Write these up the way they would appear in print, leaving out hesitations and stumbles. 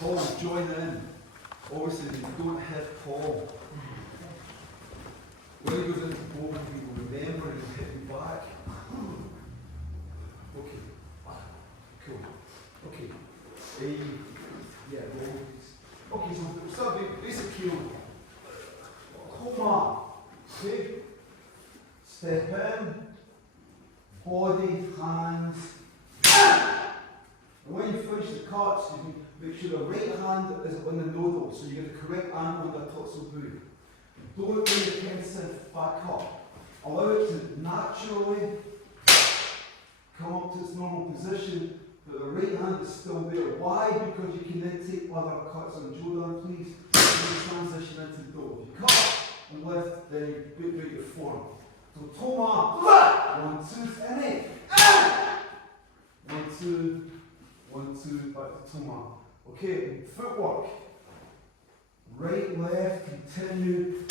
Paul, join in. Obviously, you don't hit Paul. When he goes into Paul, he will remember and hit him back. Okay. Cool. Okay. Yeah, go. Okay, so we'll start with basic cue. Come on. Okay. Step in. Body, hands. And when you finish the cuts, you can make sure the right hand is on the nodal, so you get the correct angle on the torso buoy. Don't bring the pensive back up. Allow it to naturally come up to its normal position, but the right hand is still there. Why? Because you can then take other cuts on Jordan, please. And you transition into the door. If you cut and lift, then you boot out your form. So toe mark. 1, 2, in it. 1, 2, 1, 2, back to toe mark. Okay, footwork. Right, left, continue,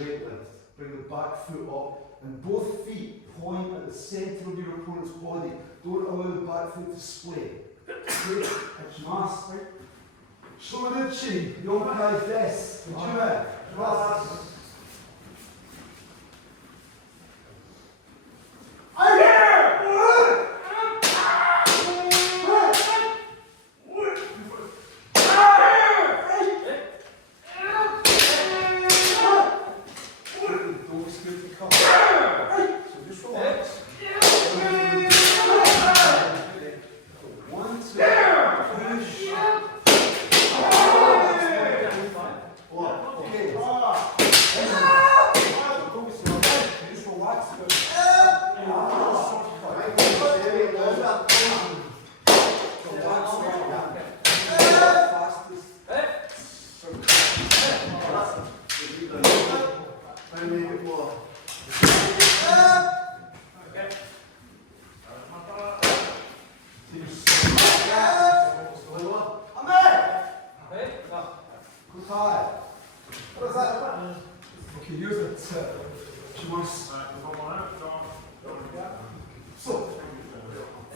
right, left. Bring the back foot up, and both feet point at the centre of your opponent's body. Don't allow the back foot to split. Okay, it's mass. Shomanuchi, yokai des. Jume. Okay, here's a tip. So,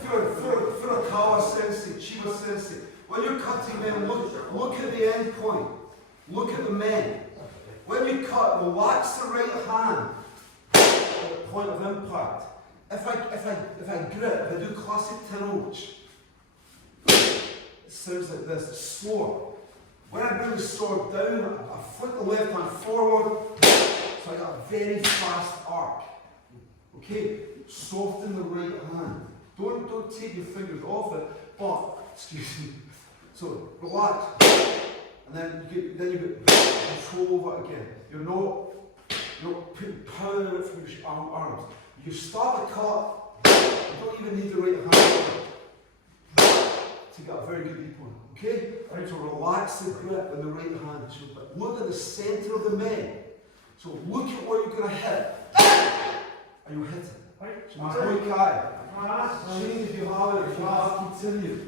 Furukawa sensei, Chiba sensei, when you're cutting men, look at the end point. Look at the men. When you cut, relax the right hand at the point of impact. If I grip, if I do classic teroch, it sounds like this, it's slower. When I bring the sword down, I flick the left hand forward, so I got a very fast arc. Okay, soften the right hand. Don't take your fingers off it, but, excuse me, so relax, and then you get control of it again. You're not putting power out from your arms. You start the cut, you don't even need the right hand to get a very good deep one. Okay? Right, so relax the grip in the right hand. So, but look at the centre of the men. So look at where you're going to hit. Are you hitting? So Taiseidokai. Change if you have it, if you have, continue.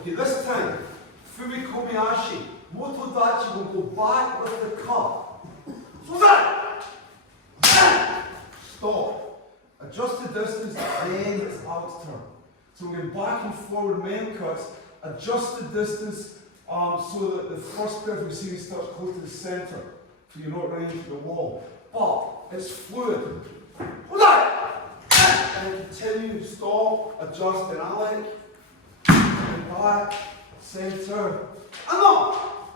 Okay, this time, Fumikomiyashi, Motodachi will go back with the cut. Stop. Adjust the distance, then it's Alex's turn. So we're going back and forward main cuts, adjust the distance so that the first pair of receiving starts close to the centre, so you're not running into the wall. But it's fluid. And continue, stop, adjust, and Alex. back, center, and up.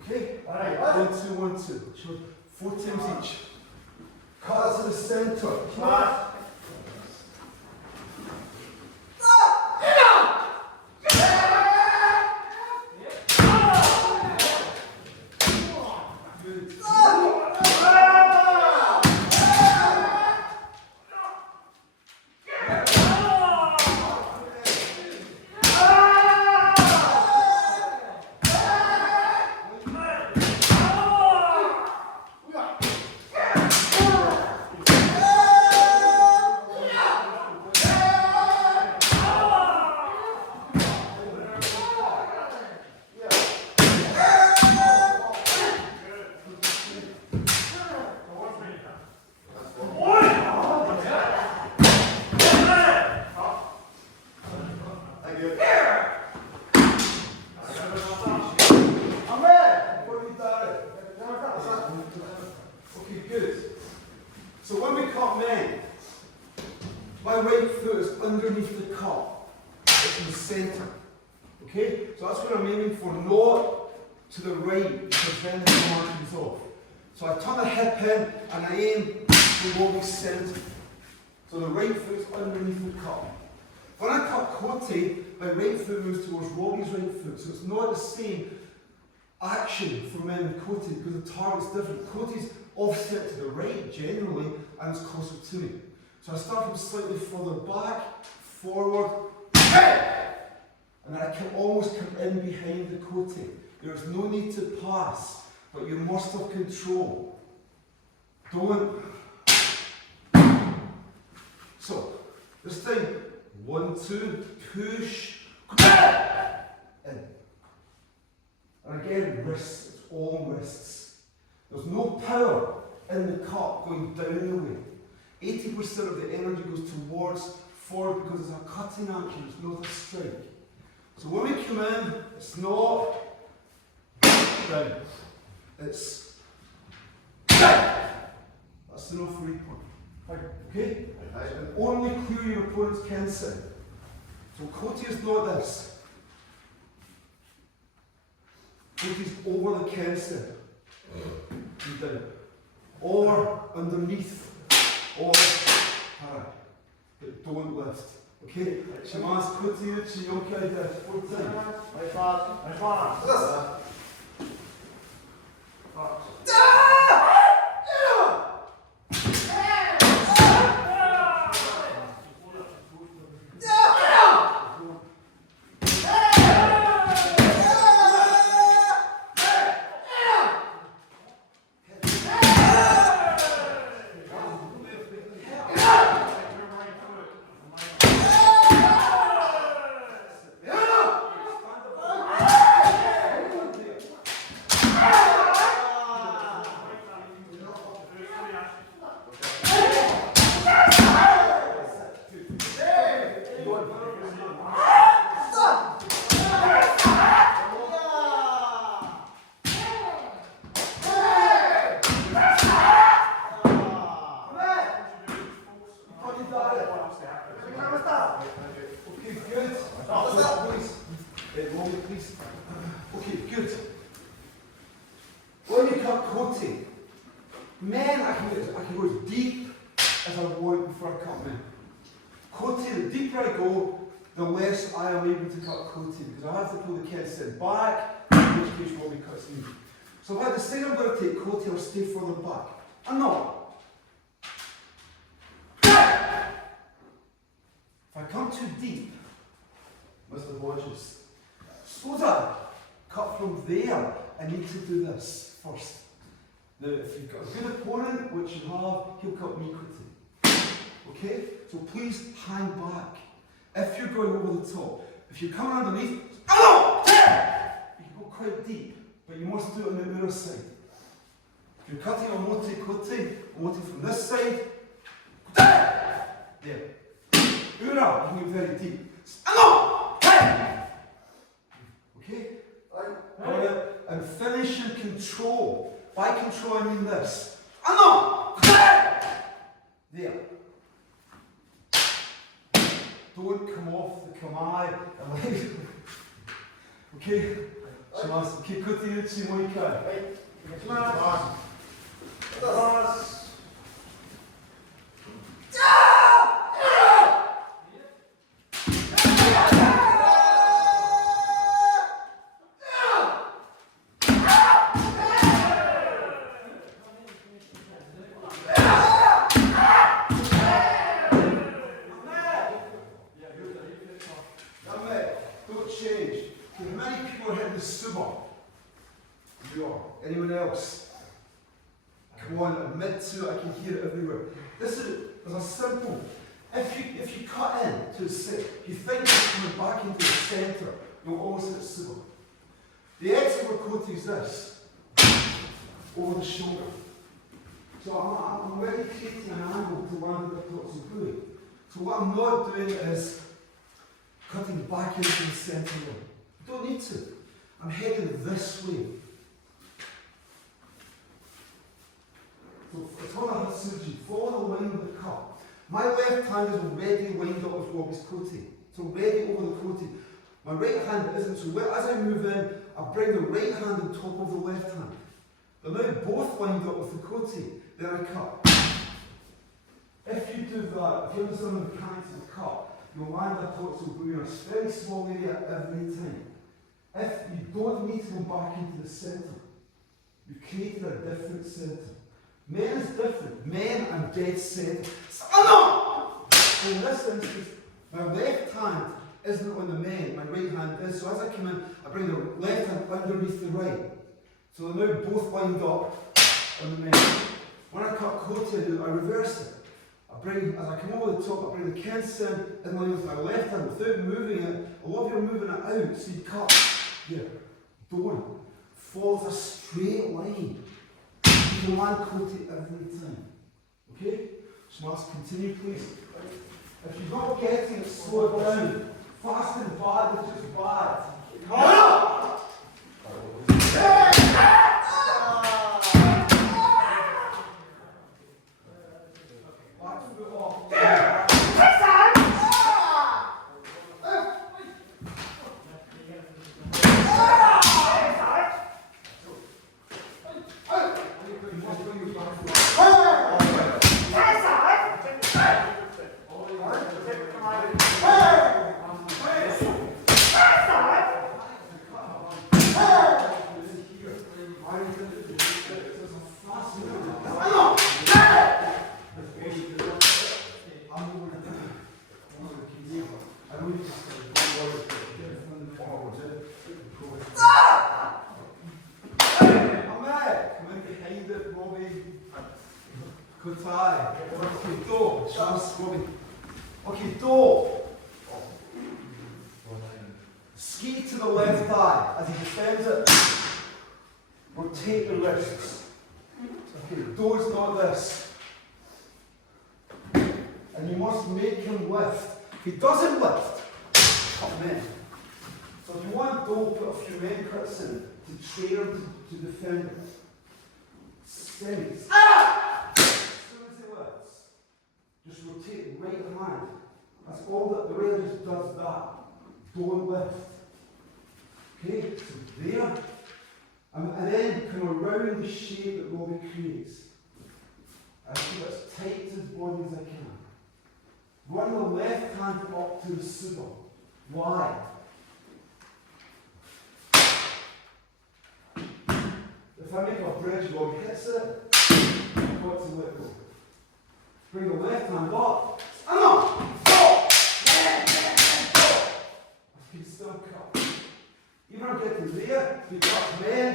Okay? Alright. 1, 2, 1, 2. 4 times each. Cut to the center. Okay, good. So when we cut men, my right foot is underneath the cut. It's in the centre. Okay? So that's what I'm aiming for, not to the right, because then the mark comes off. So I turn the hip in and I aim for what we centre. So the right foot is underneath the cut. When I cut Kote, my right foot moves towards Robbie's right foot. So it's not the same action for men in Kote because the target's different. Kote's offset to the right generally and it's closer to me. So I start from slightly further back, forward, and then I can almost come in behind the Kote. There's no need to pass, but you must have control. Don't. So, this time, 1, 2, push, in. And again, wrists, it's all wrists. There's no power in the cut going down the way. 80% of the energy goes towards forward because it's a cutting action, it's not a strike. So when we come in, it's not down, it's down. That's enough for 8 point. Okay? And only clear your opponent's kensei. So Kote is not this. Kote is over the kensei. And down. Or underneath. Or hara. But don't lift. Okay? Shimasu Kote, Chiyokai dash 4 times. Nice one. Okay, good. Please. Okay, good. When you cut Kote, men, I can go as deep as I want before I cut men. Kote, the deeper I go, the less I am able to cut Kote because I have to pull the kensei back, in which case Robbie cuts me. So if I decide I'm going to take Kote, I'll stay further back. I'm not. If I come too deep, Mr. Hodges, slow down, cut from there. I need to do this first. Now, if you've got a good opponent, which you have, he'll cut me quickly. Okay? So please hang back. If you're going over the top, if you're coming underneath, you can go quite deep, but you must do it on the mirror side. If you're cutting on Omote from this side, there. Ura, you can go very deep. Okay? Got it? And finish your control. By control, I mean this. There. Don't come off the kamai. Okay? Shimasu. Okay, kote uchi mo ikai. Shimasu. Anyone else? Come on, admit to it, I can hear it everywhere. This is a simple. If you cut in to the sit, if you think you're coming back into the centre, you'll always hit suba. The extra kote is this, over the shoulder. So I'm already creating an angle to land the thoughts of buoy. So what I'm not doing is cutting back into the centre line. You don't need to. I'm heading this way. So it's what I have Suji. Follow the line of the cut. My left hand is already lined up with Robbie's kote. It's already over the kote. My right hand isn't. So as I move in, I bring the right hand on top of the left hand. They're now both lined up with the kote. Then I cut. If you do that, if you understand the mechanics of the cut, you'll land a totsu buoy in a very small area every time. If you don't need to go back into the centre, you've created a different centre. Men is different. Men are dead centre. In this instance, my left hand isn't on the men, my right hand is. So as I come in, I bring the left hand underneath the right. So they're now both lined up on the men. When I cut kote, I reverse it. As I come over the top, I bring the kensen in line with my left hand without moving it. A lot of you are moving it out, so you cut here. Don't. Follows a straight line. You can land kote every time. Okay? Shimasu, continue please. If you're not getting it, slow it down. Fast and bad is just bad. Okay, do. Ski to the left thigh as he defends it. Rotate the wrists. Okay, do is not this. And you must make him lift. If he doesn't lift, cut him in. So if you want do, put a few men cuts in to train him to defend it. Stems. Just rotate the right hand. That's all that the rail just does that. Don't lift. Okay, so there. And then come around the shape that Robbie creates. I keep it as tight to his body as I can. Run the left hand up to the suba. Why? If I make a bridge, Robbie hits it, I've got to let go. Bring the left hand up. I can still cut. Even if I get to there, if you cut men,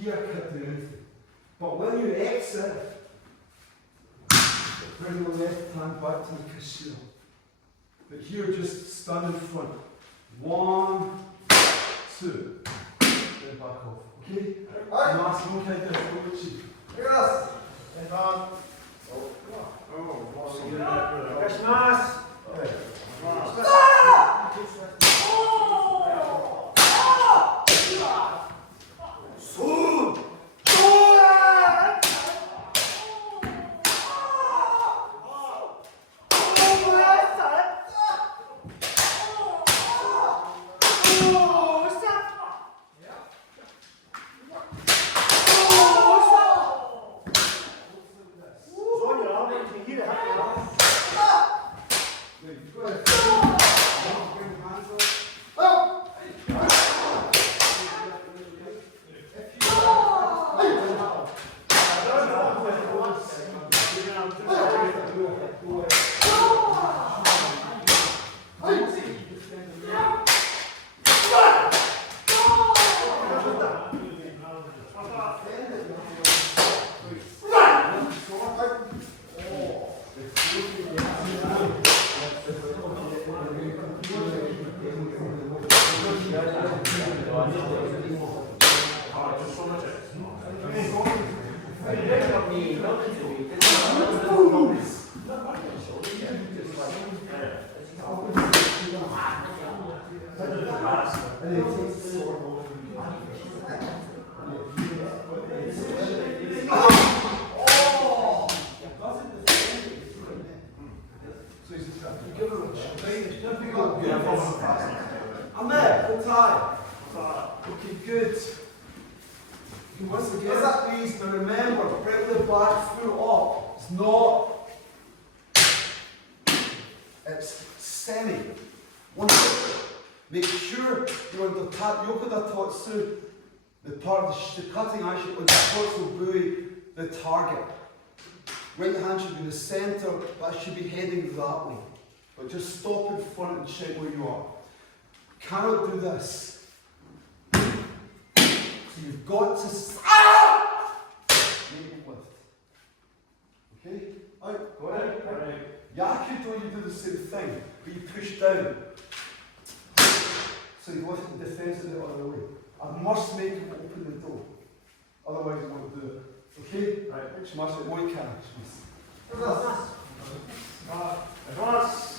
here cut to anything. But when you exit, bring the left hand back to the kashira. But here just stand in front. 1, 2. Then back off. Okay? Last one kind of yes. And on. And then take the sword over. I'm there, good time. Okay, good. Okay, once again, please, now remember, bring the back foot up. It's not, it's semi. Make sure you're on the Taiseidokai Tatsu, the part of the cutting action on the torso buoy, the target. Right hand should be in the centre, but it should be heading that way. But just stop in front and check where you are. Cannot do this. So you've got to make it lift. Okay? Out, go ahead. Yakudo, you do the same thing, but you push down. So you lift the defence in the other way. I must make him open the door. Otherwise you won't do it. Okay? Right, which must it white can. Advance!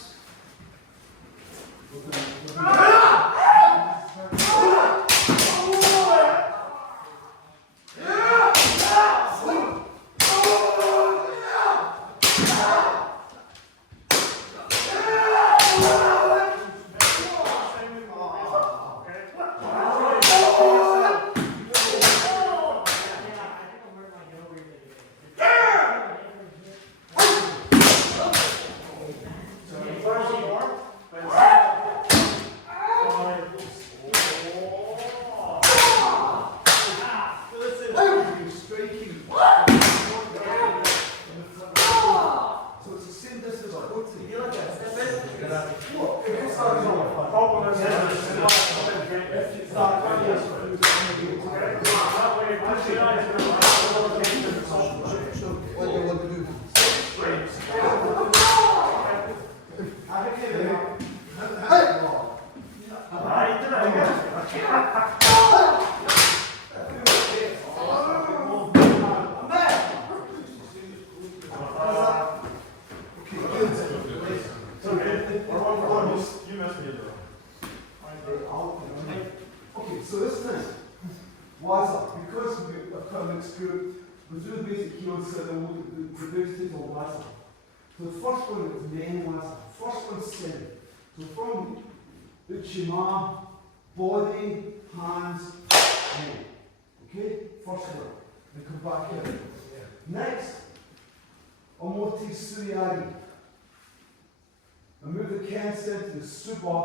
Okay, so this thing, waza, because we've got an group, we do the basic keywords and then we'll reduce it to waza. So the first one is main waza. First one's semi. So from uchima, body, hands, head. Okay? First one. Then come back in. Next, omoti suriyagi. I move the kensei to the suba,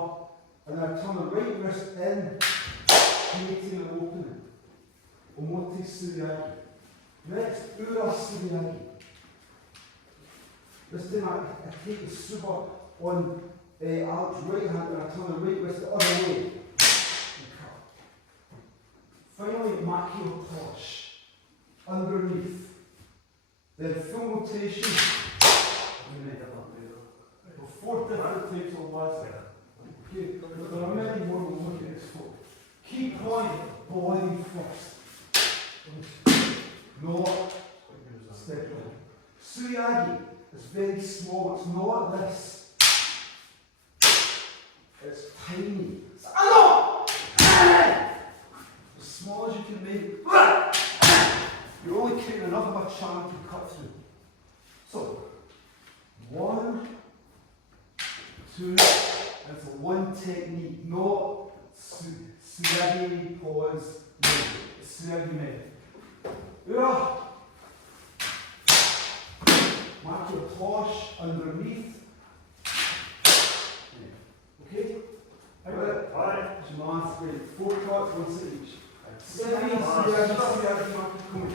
and I turn the right wrist in, creating an opening. Omoti suriyagi. Next, ura suriyagi. This time I take the suba on Alex's right hand and I turn the right wrist the other way. And cut. Finally, makio tosh. Underneath. Then full rotation. Four different types of waza. Okay, but there are many more we'll look at this for. Key point, body first. No step in. Suriyagi is very small, it's not this. It's tiny. As small as you can make. You're only creating enough of a channel to cut through. So, 1, 2, that's one technique, not suriyagi pause, no, suriyagi method. Mark your tosh underneath. Okay? How about it? Alright. Jaman's great. 4 cuts, 1 set each. Semi, suriyagi, come in.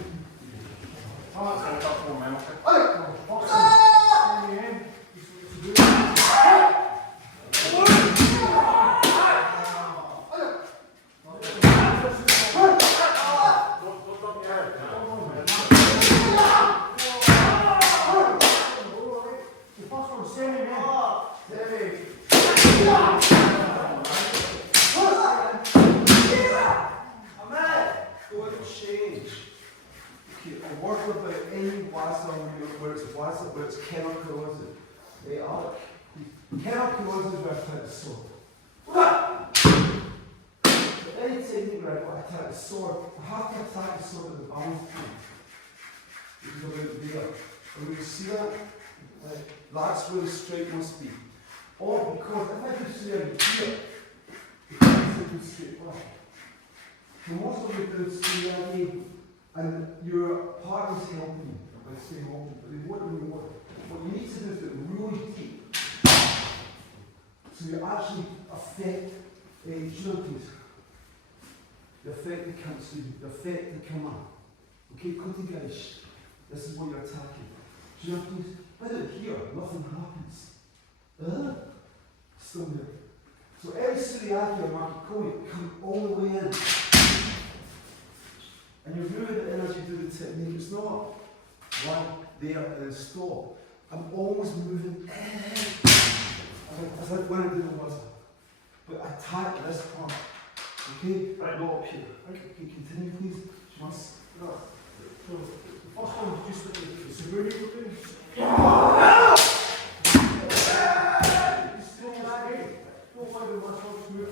Where it's chemical-corrosive. They are chemical-corrosive where it's so. technique where I attack the sword. I have to attack the sword at the balance point. Which is about there. And when you see that, that's where the strike must be. Or because if I just say I'm here, it can't take a straight line. So most of the dudes stay that way, and your partner's helping you by staying open, but they won't really work. What you need to do is get really deep. So you actually affect please. You affect the cancer, you affect the command. Okay, cutting guys. This is what you're attacking. Please. I do it here, nothing happens. Still there. So every Suriaki or Makikoi come all the way in. And you're moving it in as you do the technique. It's not one there and then stop. I'm always moving in. As I when I do the water. But attack this part. Okay? Right, not up here. Okay, continue please. She must. No. So the first one is just the Saburi routine. Don't worry about what's wrong with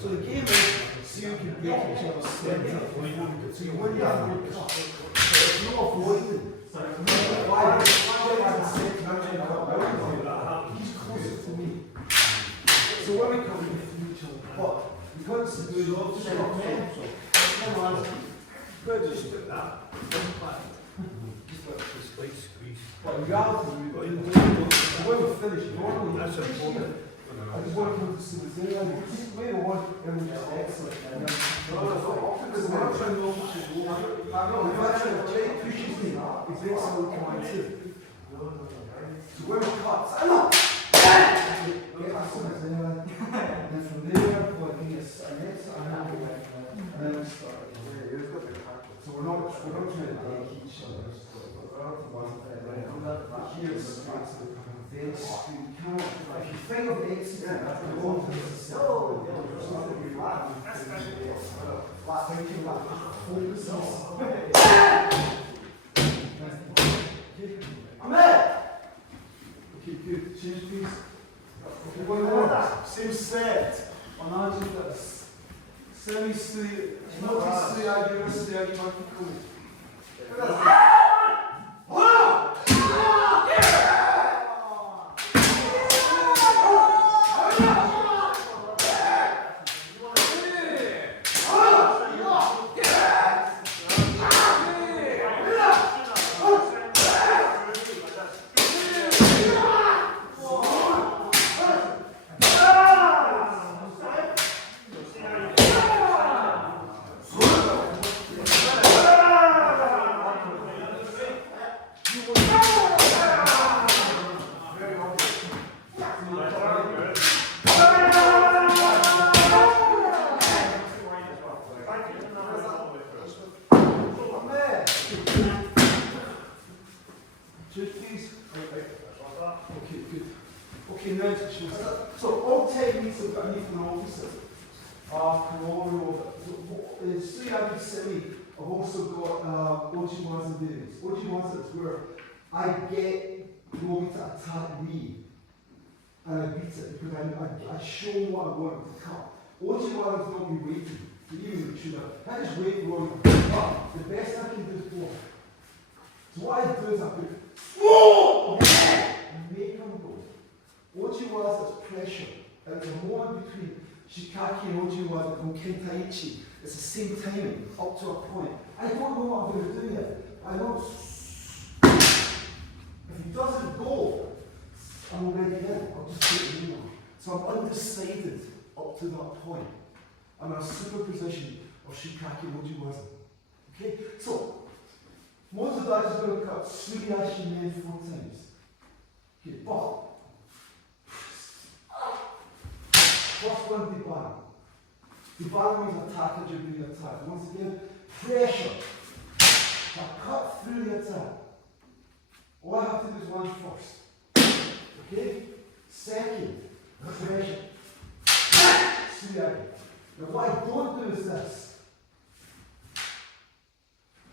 So the game is see who can break each other's center. So you win that good cut. There's no avoiding. Why? He's closer to me. So when we come in each other, but because it's a good option, but just do that. But in reality, when we finish, normally that's important. I just want to see the thing. Wait a one, and we just excellent. Because when I'm trying to know what you want, if I try to Jay pushes me, it's excellent command too. So when we cut, I know! Get us in the thing, and then from there, like, yes, and yes, I know, and then we start. So we're not trying to take each other. Here's very street. If you think of exit, the whole thing is so. There's nothing we lack. Thinking about focuses. I'm there. Okay, good. Change please. Okay, one more. Same set. Imagine this. Semi-sui, multi-sui, idealistic, idealistic. Okay, now to choose. So all techniques have got an equal and opposite. Sui Semi, I've also got Ochiwaza days. Ochiwaza is where I get Yogi to attack me and I beat it because I show what I want to cut. Ochiwaza is not me waiting. So even the shooter, I just wait for one. But the best I can do is block. So what I do is I put and make them go. Ochiwaza is pressure. There's a moment between Shikaki and Ochiwaza called Kentaichi. It's the same timing, up to a point. I don't know what I'm going to do yet. I know. If If he doesn't go, I'm already in. I'll just take the on. So I'm undecided up to that point. I'm in a superposition of Shikaki Moji Waza. Okay? So, Motodachi is going to cut Suriashi men 4 times. Okay, but first one, Dibana. Dibana means attack as you're being attacked. Once again, pressure. I cut through the attack. All I have to do is lunge first. Okay? Second, pressure. Suriaki. Now what I don't do is this.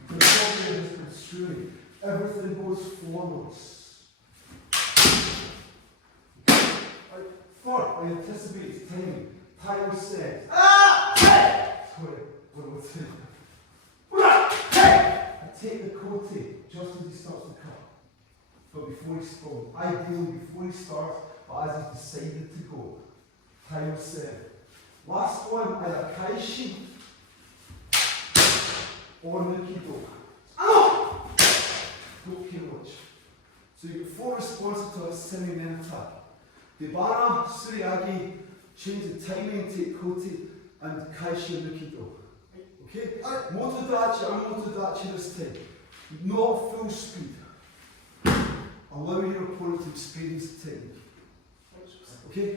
The problem is construing. Everything goes forwards. Third, I anticipate timing. Time says. Sorry, what was it? I take the kote just as he starts to cut. But before he starts, ideally before he starts, but as he's decided to go. Time said. Last one, either Kaishi or Nikido. Don't care which. So you get 4 responses to a semi-men attack. Dibana, Suriagi, change the timing, take kote, and Kaishi and Nikido. Okay? Motodachi and Motodachi this time. Not full speed. Allow your opponent to experience the technique. Okay?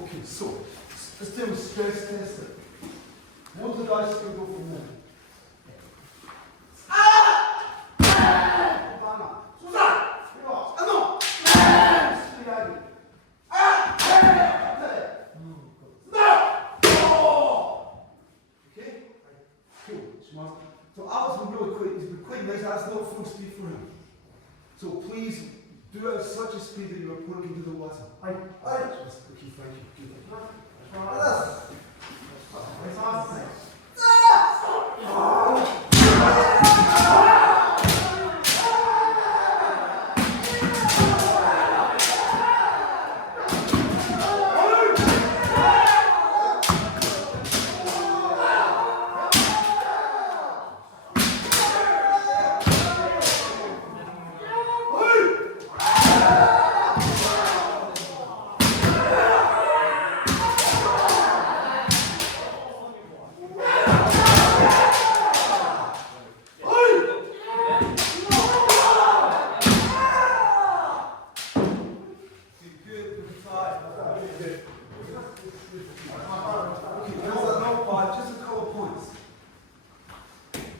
Okay, so this time stress test it. What did I still go from there? So Alex will really quick, he's been quite nice, that's not full speed for him. So please do it at such a speed that your opponent can do the water. Okay, thank you.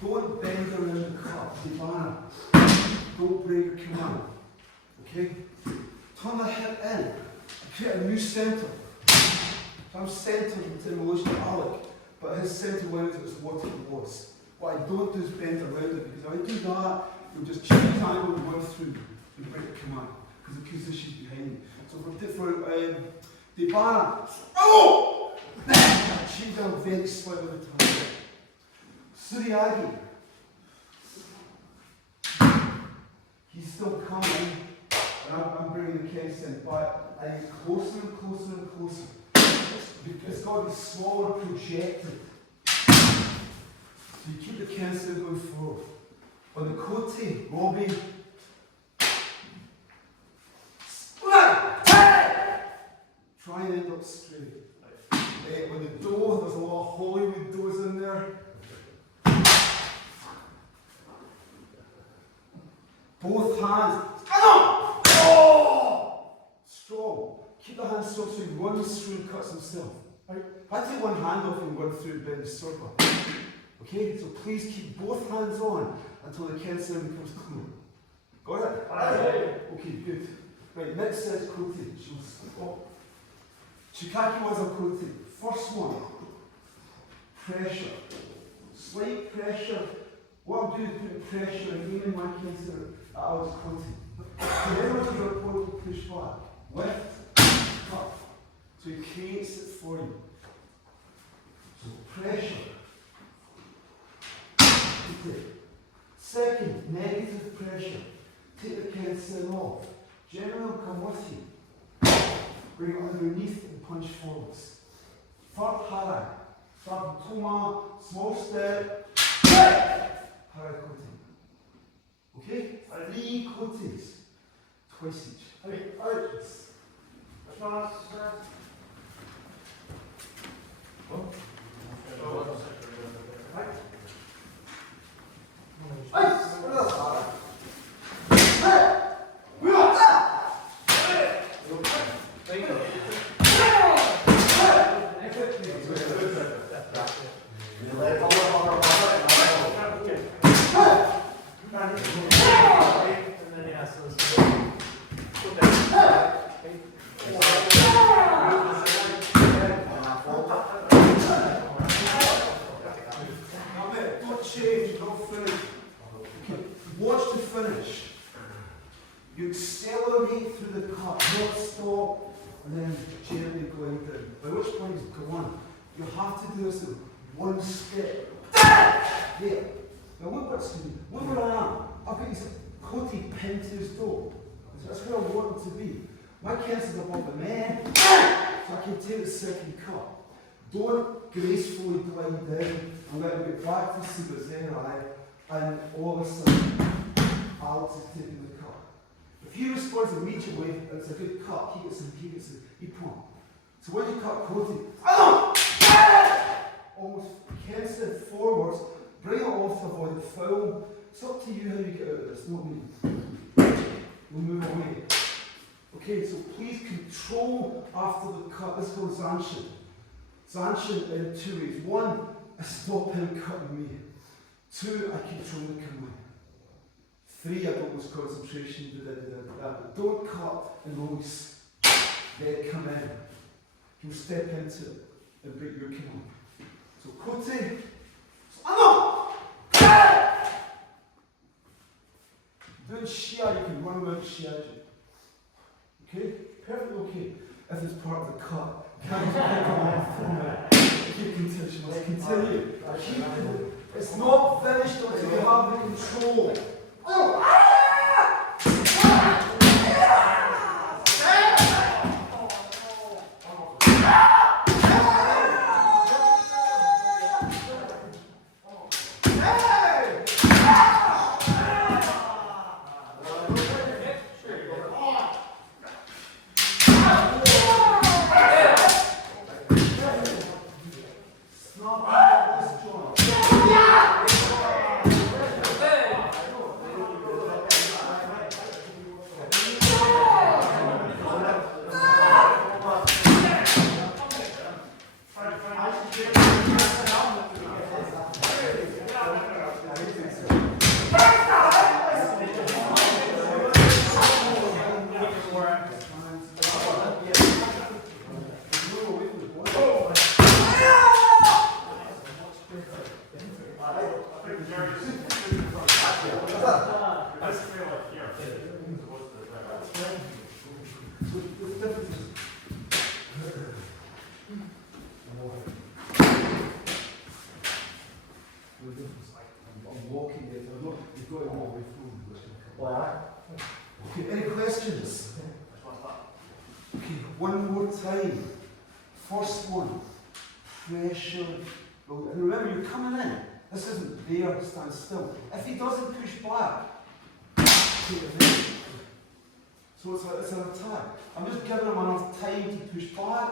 Don't bend around the cup, Ivana. Don't break your command. Okay? Turn the hip in. Create a new centre. So I'm centred into relation to Alec, but his centre went is what it was. What I don't do is bend around it, because if I do that, you'll just change the angle and run through and break the command, because the position's behind me. So for the Ivana, change down very slightly at the time. Suriagi, he's still coming, and I'm bringing the case in, but I get closer and closer and closer. It's got to be smaller projected. So you keep the cancer going forward. On the kote, Robbie, try and end up straight. both hands. Oh! Strong. Keep the hands strong so he runs through and cuts himself. Right? If I take one hand off and run through and bend the circle. Okay? So please keep both hands on until the kensei becomes clear. Got it? Aye. Okay, good. Right, next set kote. Chikaki was a kote. First one. Pressure. Slight pressure. What I'm doing is putting pressure and aiming my kensei at our kote. Then when you're going to push back. Lift, cut. So he creates it for you. So pressure. Second, negative pressure. Take the kensei off. General will come with you. Bring it underneath and punch forwards. Third harai. Start from toma, small step. Harai kote. Okay? 3 kotes. Twice each. Out. Response, sir. Don't change, don't finish. Okay. Watch the finish. You accelerate through the cut, not stop, and then gently going down. By which point you go on. You have to do this in one step. There. Now look what's doing. Look where I am. I've got his kote pinned to his toe. That's where I want him to be. My kensei is above the man, so I can take the second cut. Don't gracefully glide down and let him get back to Subazerai and all of a sudden Alex is taking the cut. If he responds immediately, it's a good cut, he gets him, he pump. So when you cut kote, almost kensei forwards, bring it off to avoid the foul. It's up to you how you get out of this, not me. We'll move away. Okay, so please control after the cut. This goes Zanshin. Zanshin in 2 ways. 1, I stop him cutting me. 2, I control the command. 3, I don't lose concentration. But don't cut and release. Then come in. You'll step into it and break your command. So kote. Doing shia, you can run without shiaji. Okay? Perfectly okay. If it's part of the cut. Can't come off from it. Keep continuing. Let's continue. It's not finished until you have the control. Okay, any questions? Okay, one more time. First one, pressure. And remember, you're coming in. This isn't there, stand still. If he doesn't push back, take it in. So it's an attack. I'm just giving him enough time to push back.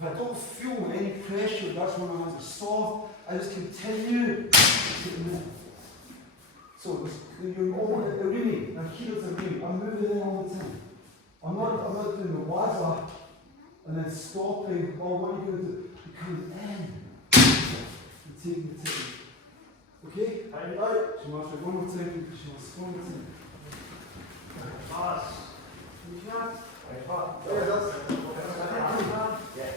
If I don't feel any pressure, that's when my hands are soft. I just continue to take it in. So you're all a ring. Now here's a ring. I'm moving in all the time. I'm not doing the waza and then stopping. Oh, what are you going to do? You're coming in. And taking the tape. Okay? Right. She wants one more time. She wants one more time. Pass. You can't. There it is. Yeah.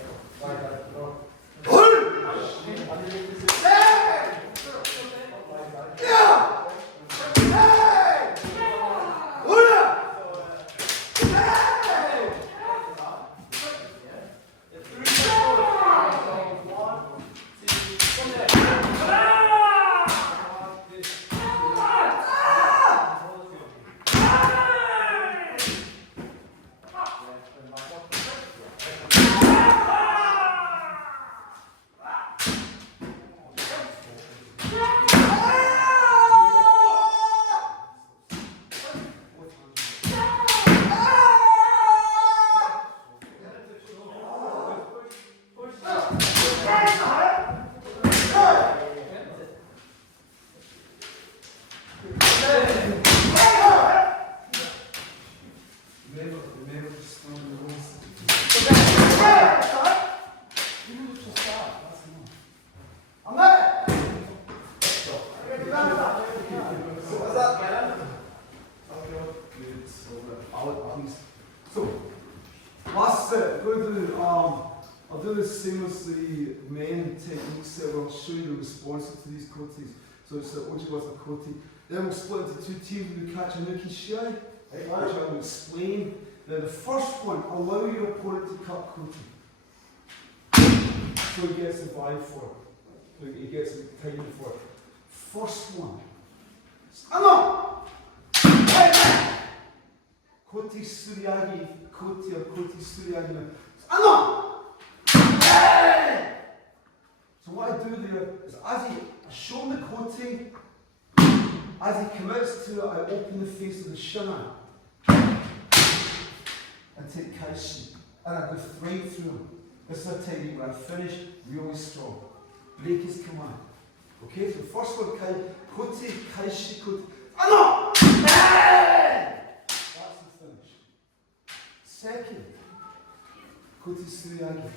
So, last set, I'll do the same as the main techniques that I'll show you the responses to these kotis. So it's Oji was a koti. Then we'll split into two teams with the Kachanuki Shiai, which I will explain. Then the first one, allow your opponent to cut koti. So he gets a vibe for it. So he gets a timing for it. First one. Koti Suryagi, Koti or Koti Suryagi. So what I do there is as I show the Koti, as he commits to it, I open the face of the Shana and take Kaishi. And I go straight through him. This is a technique where I finish really strong. Break his command. Okay, so first one, Koti, Kaishi, Koti. That's the finish. Second, Koti Suryagi.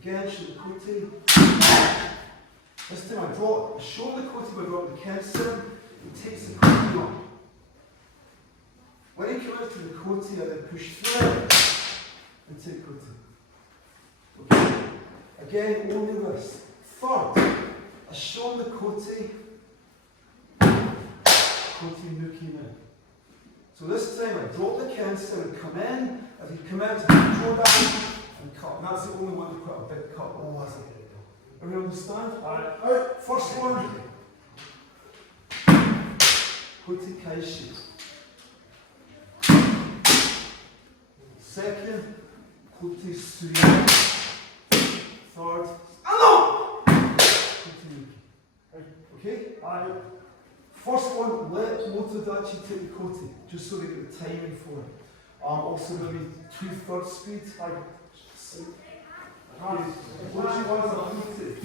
Again, show the Koti. This time I show the Koti by dropping the cancer. He takes the Koti on. When he comes to the Koti, I then push through and take Koti. Okay? Again, only this. Third, I show the Koti. Koti Nuki in. So this time I drop the cancer and come in. As he comes in, I draw down and cut. And that's the only one to put a big cut. Oh, that's it. Everyone understand? Alright, first one. Koti Kaishi. Second, Koti Suryagi. Third, Koti Nuki. Okay? Alright. First one, let Motodachi take the Koti, just so they get the timing for it. Also going to be 2/3 speed. What do you want to Koti?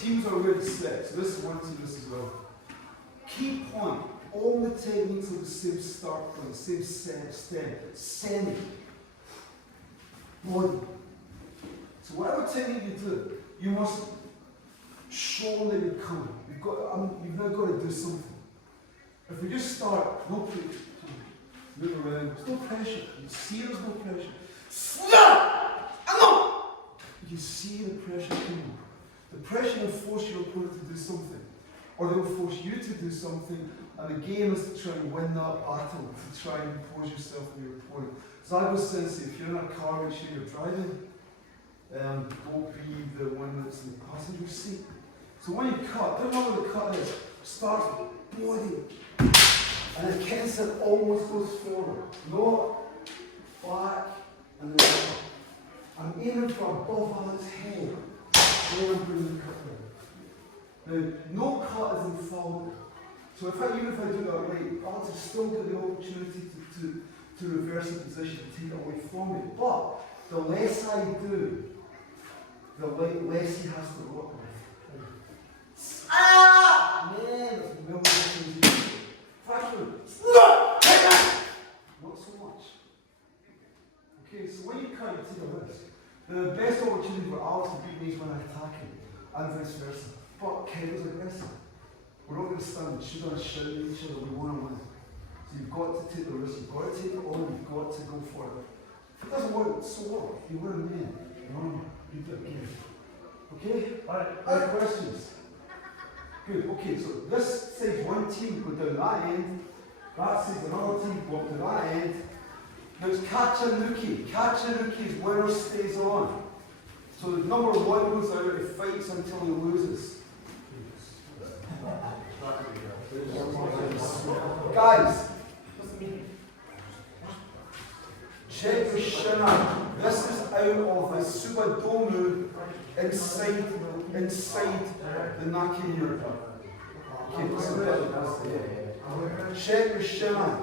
Teams are already set, so this is one team, this as well. Key point, all the techniques are the same start point, same stem, semi, body. So whatever technique you do, you must show that you're coming. You've now got to do something. If we just start, no pressure, move around, there's no pressure. You see there's no pressure. You can see the pressure coming. The pressure will force your opponent to do something, or they will force you to do something, and the game is to try and win that battle, to try and impose yourself on your opponent. So I was saying, if you're in a car which you're driving, go be the one that's in the passenger seat. So when you cut, don't know what the cut is. Start body, and then Kenson almost goes forward, not back, and then up. I'm aiming for above Alex's head. Then I'm bringing the cut down. Now, no cut is infallible. So even if I do that right, Alex has still got the opportunity to reverse the position, to take it away from me. But the less I do, the less he has to work with. Ah! Man, there's a million things you can do. Fracture. Not so much. Okay, so when you cut, you take a risk. The best opportunity for Alex to beat me is when I attack him, and vice versa. But Kevin's aggressive. We're not going to stand and shoot on a shout at each other, we want to win. So you've got to take the risk, you've got to take it on, you've got to go for it. If it doesn't work, so what? You win in the end. Remember, you do it again. Okay? Alright, any questions? Good, okay, so this says one team go down that end, that says another team go up to that end. Now it's Kachanuki. Kachanuki's winner stays on. So the number one goes out, he fights until he loses. Guys, check your shin out. This is out of the Subadomu inside the Nakinyur. Okay, this is better. Check your shin out.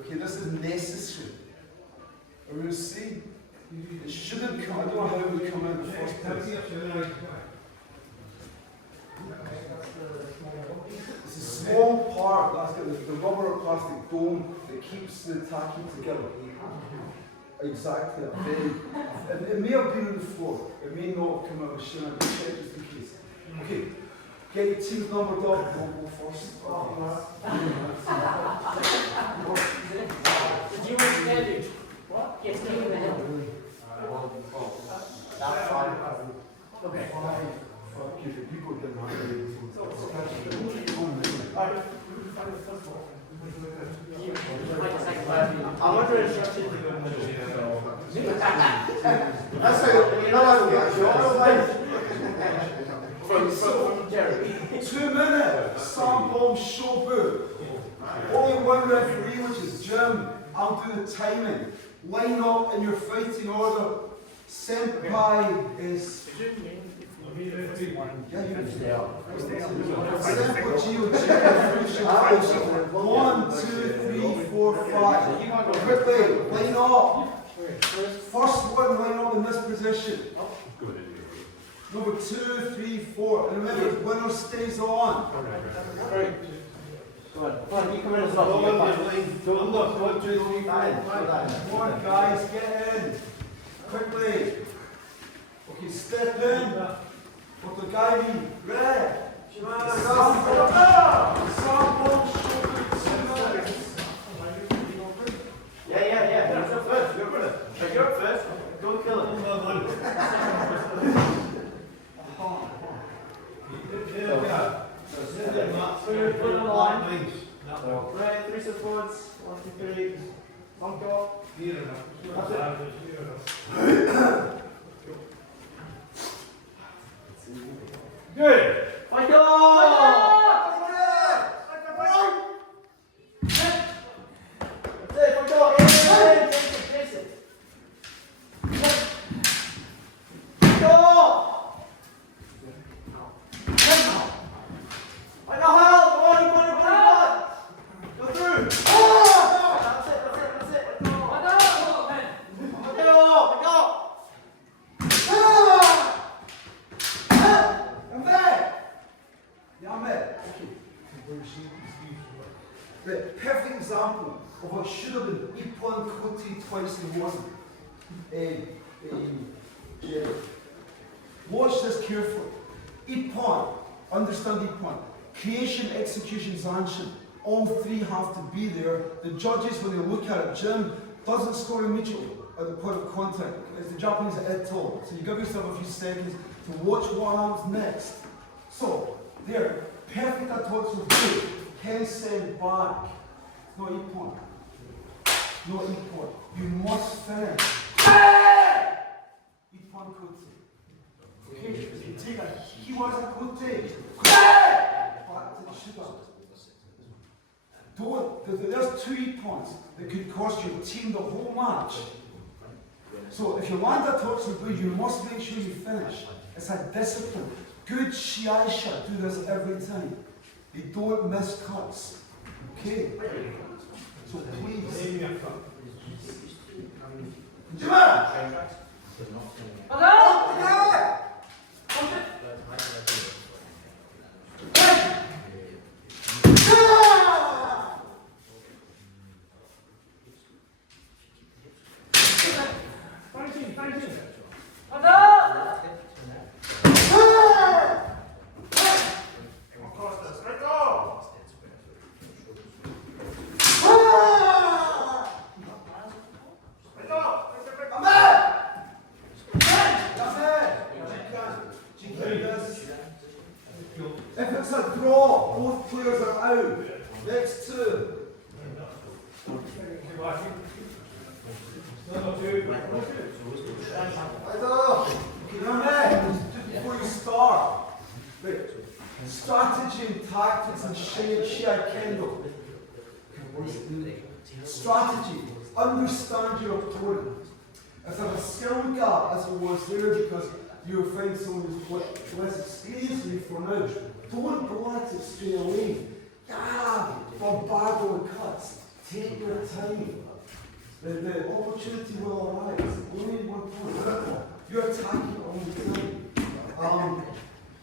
Okay, this is necessary. Are we going to see? It shouldn't come. I don't know how it would come out in the first place. It's a small part that's got the rubber or plastic dome that keeps the tacky together. Exactly. It may have been on the floor. It may not have come out of the shin. I'll check just in case. Okay. Get your teams numbered up. Don't go first. Did you understand it? What? Yes, take it ahead. That's fine. Okay. Fuck you, people get mad at me. I wonder if instructions are going to That's it. You know what? from Jerry. 2 minutes. Sample Shobu. Only one referee, which is Jim. I'll do the timing. Line up in your fighting order. Senpai is. Senpai Gio. 1, 2, 3, 4, 5. Quickly, line up. First one, line up in this position. Number 2, 3, 4. And remember, the winner stays on. Right. Go on, you come in as well. Don't look. 1, 2, 3, 4. Come on, guys, get in. Quickly. Okay, step in. What the guy mean? Red. Sample. Yeah. You're up first. You're up first. Don't kill him. So you're put on the line. Right, 3 steps forwards. 1, 2, 3. Bump go. That's it. Good. Fight go! The perfect example of what should have been Ippon Koti twice and wasn't. Watch this carefully. Ippon, understand Ippon. Creation, execution, zanshin. all three have to be there. The judges, when they look at it, Jim doesn't score immediately at the point of contact. It's the Japanese eto. So you give yourself a few seconds to watch what happens next. So, there, perfect atotsu good. Can send back. It's not e-point. Not e-point. You must finish. E-point kote. Okay, you take a hiwaza kote. Back to the shida. There's 2 e-points that could cost your team the whole match. So if you land a totsu blue, you must make sure you finish. It's a discipline. Good shiaisha do this every time. They don't miss cuts. Okay? So please. Jima! If it's a draw, both players are out. Next 2. Before you start, right. Strategy and tactics and Shiai Kendo. Strategy. Understand your opponent. If there's a skill gap as it was there because you find someone who's less experienced than you for now, don't go at it straight away. Bombard with cuts. Take your time. The opportunity will arise. Only one point. You're attacking all the time.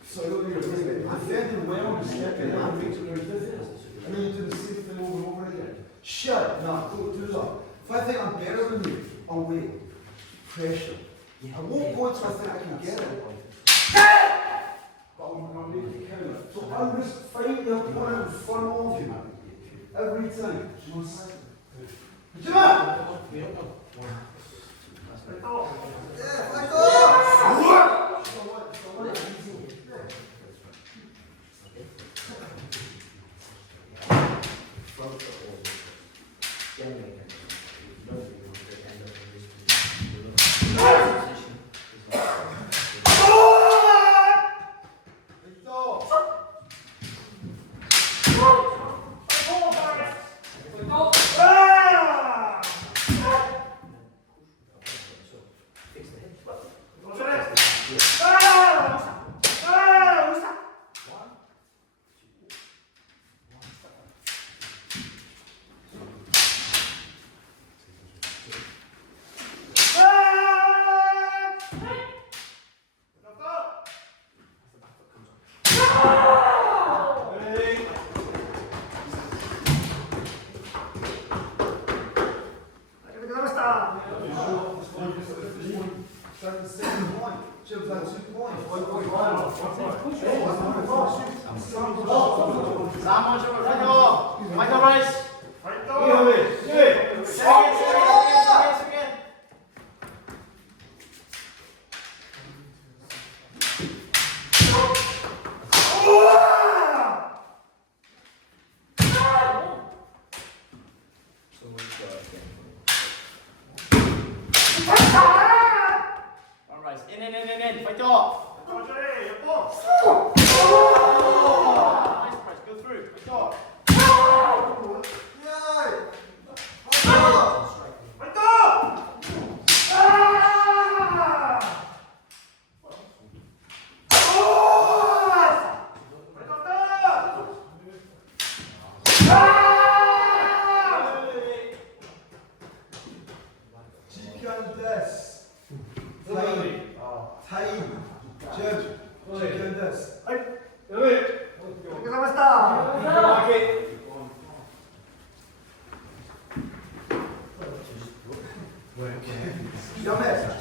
So you're defending well, you're stepping out, makes it very difficult. And then you do the same thing over and over again. Shit, no, don't do that. If I think I'm better than you, I'll wait. Pressure. I won't go until I think I can get it. But I'm going to make it count. So I'm just fighting the opponent in front of you. Every time. Jima!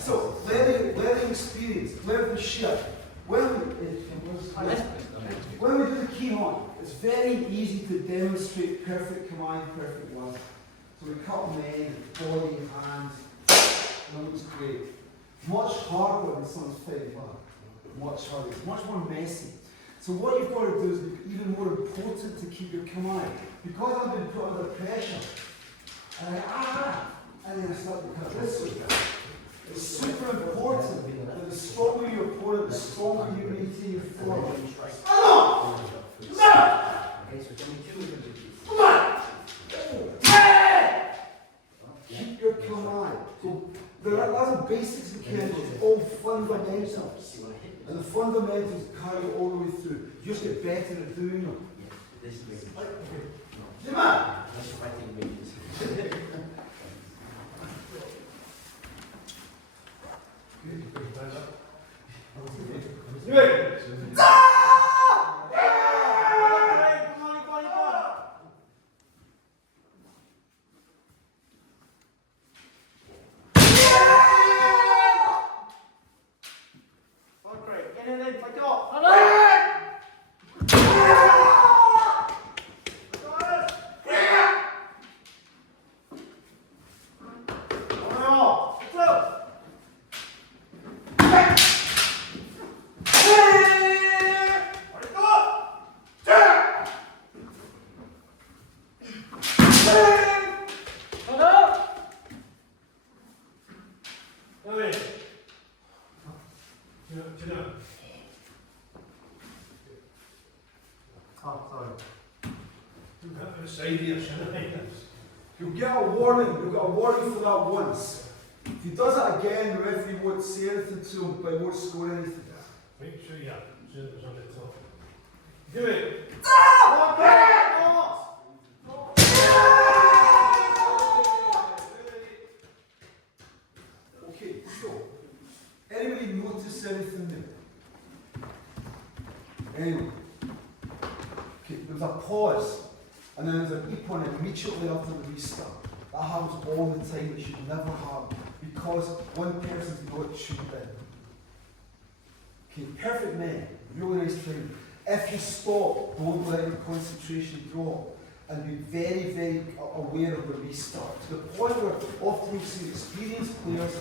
So, learning experience, learn the shit. When we do the key on, it's very easy to demonstrate perfect command, perfect line. So we cut men, body, hands, and it looks great. Much harder when someone's fighting back. Much harder. It's much more messy. So what you've got to do is even more important to keep your command. Because I've been put under pressure, and and then I start to cut this way. It's super important that the stronger your opponent, the stronger you maintain your form. Keep your command. So there are basics you can do. It's all fundamentals. And the fundamentals carry all the way through. You just get better at doing them. Jima! You'll get a warning. You'll get a warning for that once. If he does it again, the referee won't say anything to him, but he won't score anything. Make sure you have it on the top. Do it! Okay, so anybody notice anything there? Anyway, okay, there's a pause, and then there's a beep on it immediately after the restart. That happens all the time. It should never happen because one person's not tuned in. Okay, perfect men, really nice training. If you stop, don't let your concentration drop, and be very, very aware of the restart. To the point where often you see experienced players,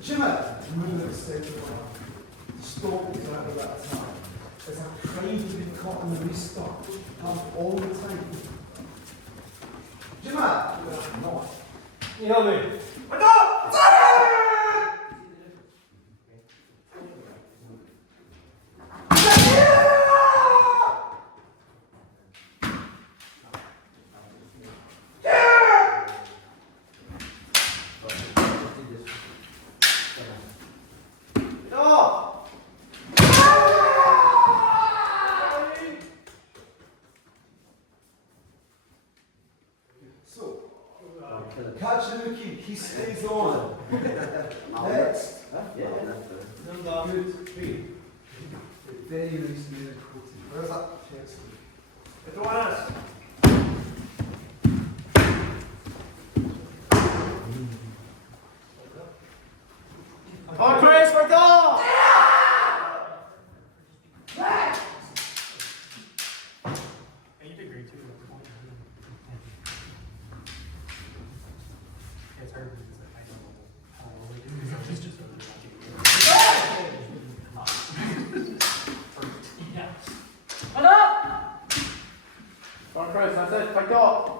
Jimmy, moving at the centre line, stop exactly that time. It's a crime to be caught on the restart. It happens all the time. Jimmy, no. You know me. Catch the rookie, he stays on. Next. Good. Very nice man coating. Where's that chest? It's on us. On Chris for goal! On Chris, that's it, fight goal!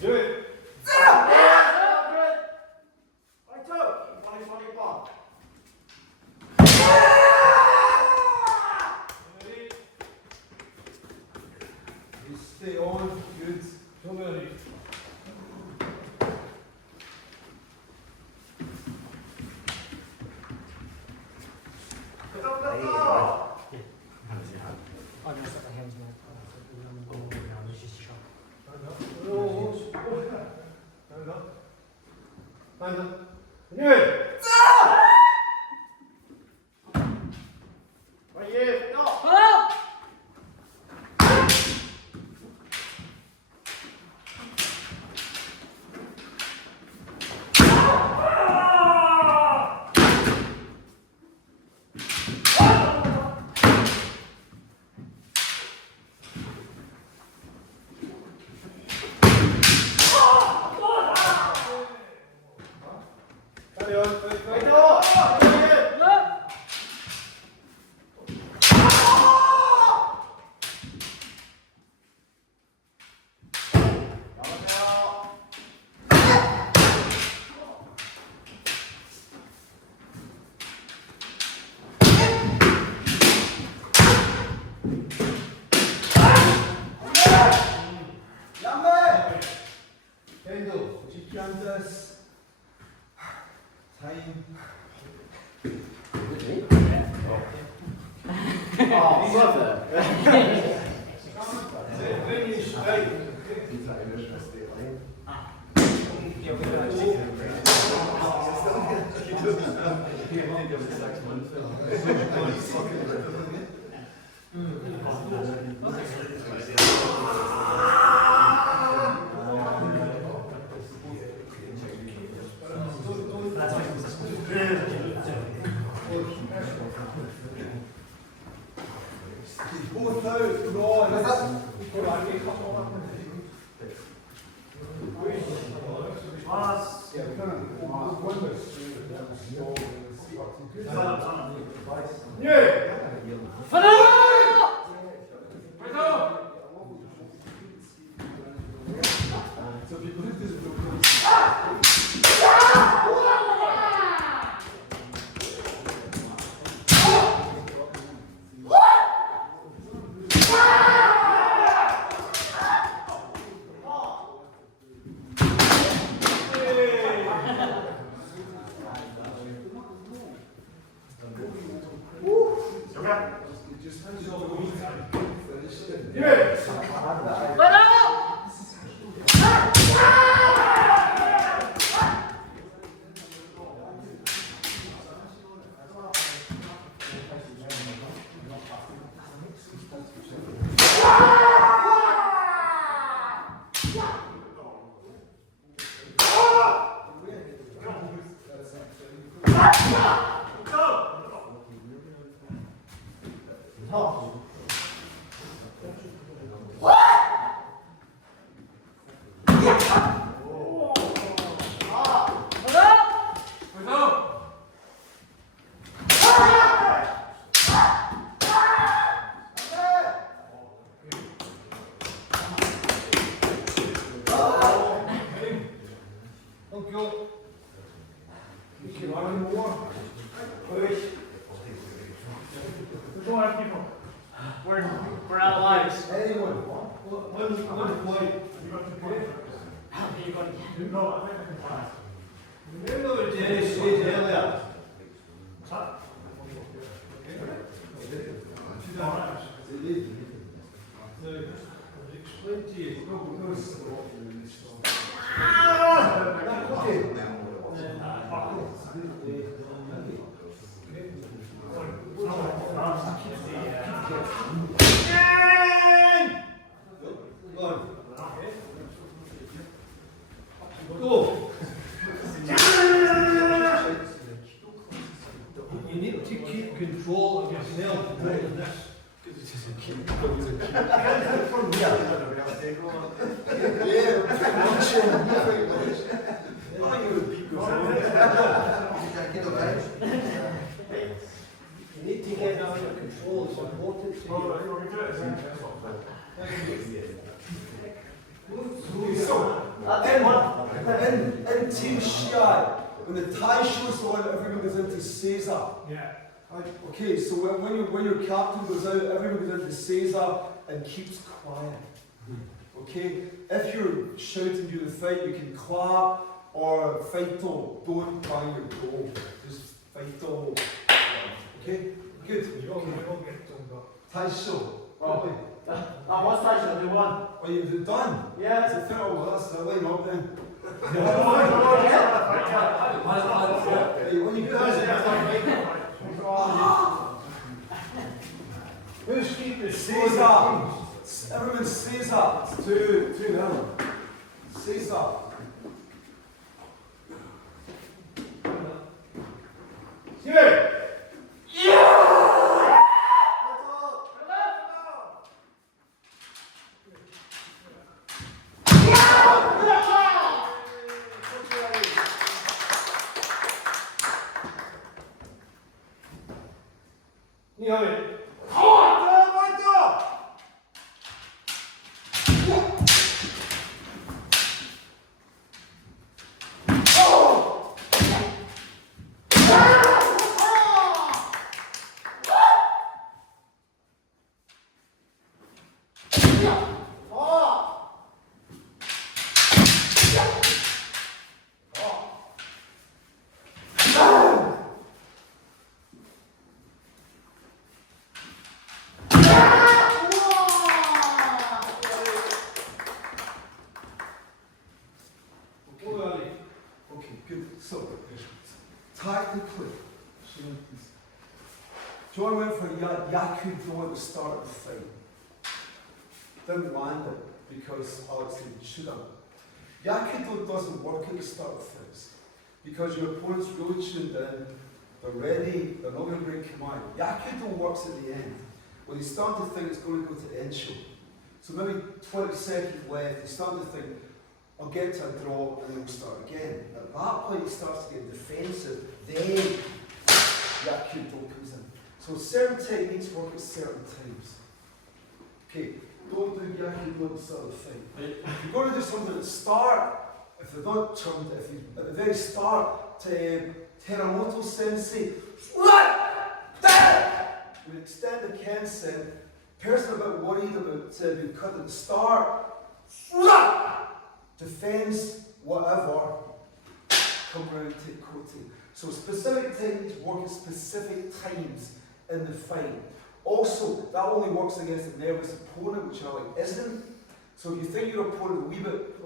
Do it. Yeah, good. Right toe. Funny ball. You stay on. Good. Come here. I'm going to set my hands now. Stand up. Do it. Right here. No. Carry on. Right toe. Right here. Yummy! Kendall, would you Kansas? Time. Oh, brother. Finish, right. Both out, come on. Yeah, we can't. One was Yeah. So if you put this We're out of lines. anyone. One point. Remember Jenny said earlier. Explain to you. Go. You need to keep control of yourself more than this. From here. Yeah, you need to get that under control. It's important to you. So, That's one. In Team Shiai, when the Taiseidokai on, everyone goes into Seiza. Yeah. Okay, so when your captain goes out, everyone goes into Seiza and keeps quiet. Okay? If you're shouting during the fight, you can clap or fighto. Don't bang your goal. Just fighto. Okay? Good. You won't get tongue up. Taisho. Well, that was Taiseidokai, they won. Oh, you've done? Yeah. It's a thing. Oh, well, that's a line up then. Yeah. Hey, when you do that, Who's keeping Caesar. Everyone Caesar. It's 2-0. Caesar. Yeah. Okay, good. So, tactically, John went for Yakudo at the start of the fight. Didn't land it because Alex didn't shoot him. Yakudo doesn't work at the start of things because your opponent's really tuned in, they're ready, they're not going to break command. Yakudo works at the end. When you start to think it's going to go to Ensho, so maybe 20 seconds left, you start to think, I'll get to a draw and then we'll start again. At that point it starts to get defensive, then Yakudo comes in. So certain techniques work at certain times. Okay, don't do Yakudo at the start of the thing. If you're going to do something at the start, if they're not turned, if you at the very start to Teramoto Sensei, we extend the Kensen, person a bit worried about being cut at the start, defends whatever, come round to Kote. So specific techniques work at specific times in the fight. Also, that only works against a nervous opponent, which Alec isn't. So if you think your opponent a wee bit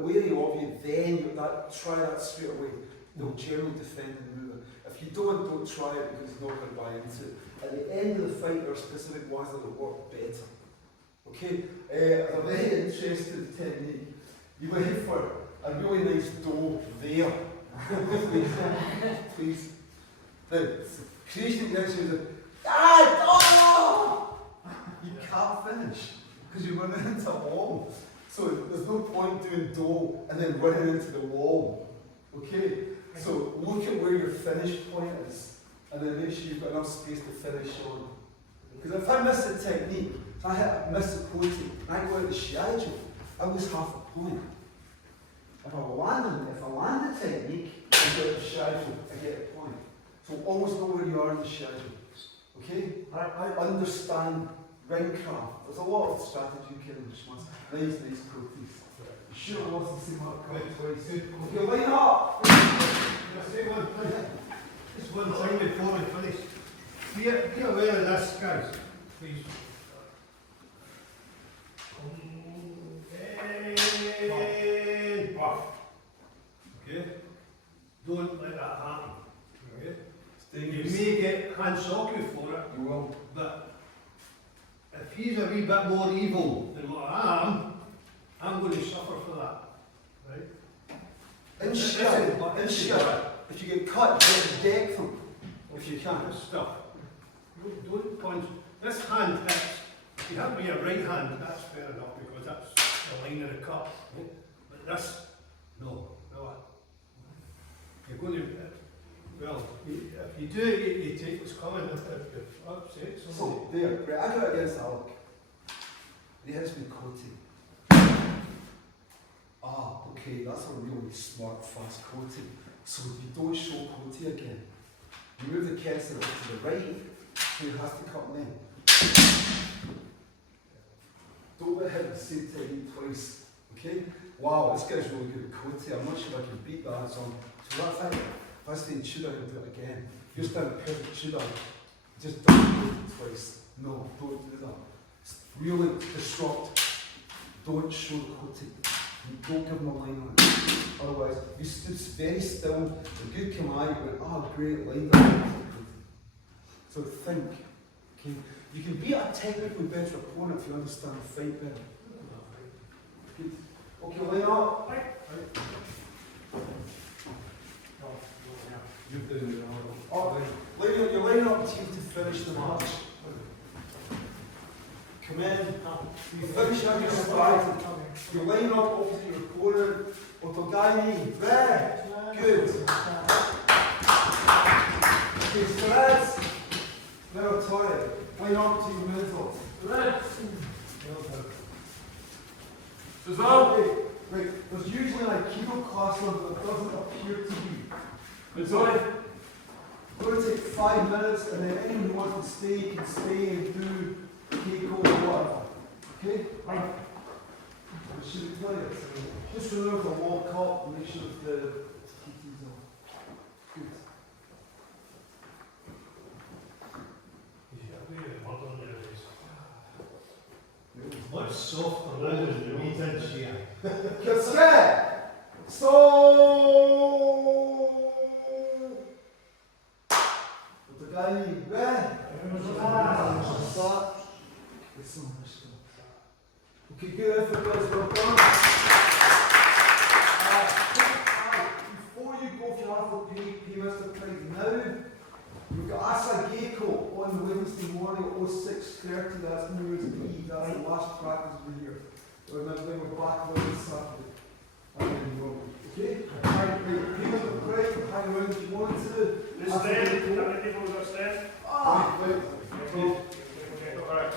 wary of you, then try that straight away. They'll generally defend and move it. If you don't try it because you're not going to buy into it. At the end of the fight, there are specific ones that will work better. Okay? A very interesting technique. You wait for a really nice dough there. Please. Please. The creation next is you can't finish because you're running into a wall. So there's no point doing dough and then running into the wall. Okay? So look at where your finish point is and then make sure you've got enough space to finish on. Because if I miss the technique, if I miss the coating, and I go out the shiajo, I lose half a point. If I land the technique and go out the shiajo, I get a point. So always know where you are in the shiajo. Okay? I understand ring craft. There's a lot of strategy you can response. Nice coaties. You should have lost the same amount of twice. Okay, line up! Just one thing before we finish. Be aware of this, guys. Please. And buff. Okay? Don't let that happen. Okay? You may get Hansoku for it. You will. But if he's a wee bit more evil than what I am, I'm going to suffer for that. Right? In shot, if you get cut, you get deck them. If you can. This stuff. Don't punch. This hand hits. If you have me a right hand, that's fair enough because that's the line of the cut. Right? But this, no. You're going to, well, if you do it, you take what's coming. If upset somebody. So, there. Right, I got it against Alec. He hits me coating. Okay, that's a really smart, fast quote. So you don't show quote again. You move the cursor up to the right, so it has to cut in. Don't let hit the same technique twice. Okay? Wow, this guy's really good at quote. I'm not sure if I can beat that song. So that's it. If I stay in Tudor, I can do it again. If you're standing perfect Tudor, just don't do it twice. No, don't do that. It's really disrupt. Don't show the quoting. Don't give them a line on it. Otherwise, you stood very still, a good command, you went, oh, great line. So think. Okay? You can be a technically better opponent if you understand the fight better. Good. Okay, line up. You're doing it all. You're lining up team to finish the match. Come in. You finish on your side. You line up opposite your opponent. Taiseidokai. Red. Good. Okay, spreads. Now, Tori. Line up to your middle. Red. Right, there's usually an Aikido class on but it doesn't appear to be. Good side. We're going to take 5 minutes and then anyone who wants to stay can stay and do Keiko or whatever. Okay? Right. We should play it. Just remember the walk up and make sure that the heating's on. Good. Much softer now than the meat in here. Cassette! So the guy red. Okay, good effort, guys. Well done. Before you go, if you have to pay Mr. Price now, we've got Taiseidokai on the Wednesday morning at 06:30. That's New Year's Eve. That's the last practice of the year. Then we're back on Saturday. And then we'll, okay? Right, pay Mr. Price, hang around if you want to. This day, how many people got staying? Wait. Alright,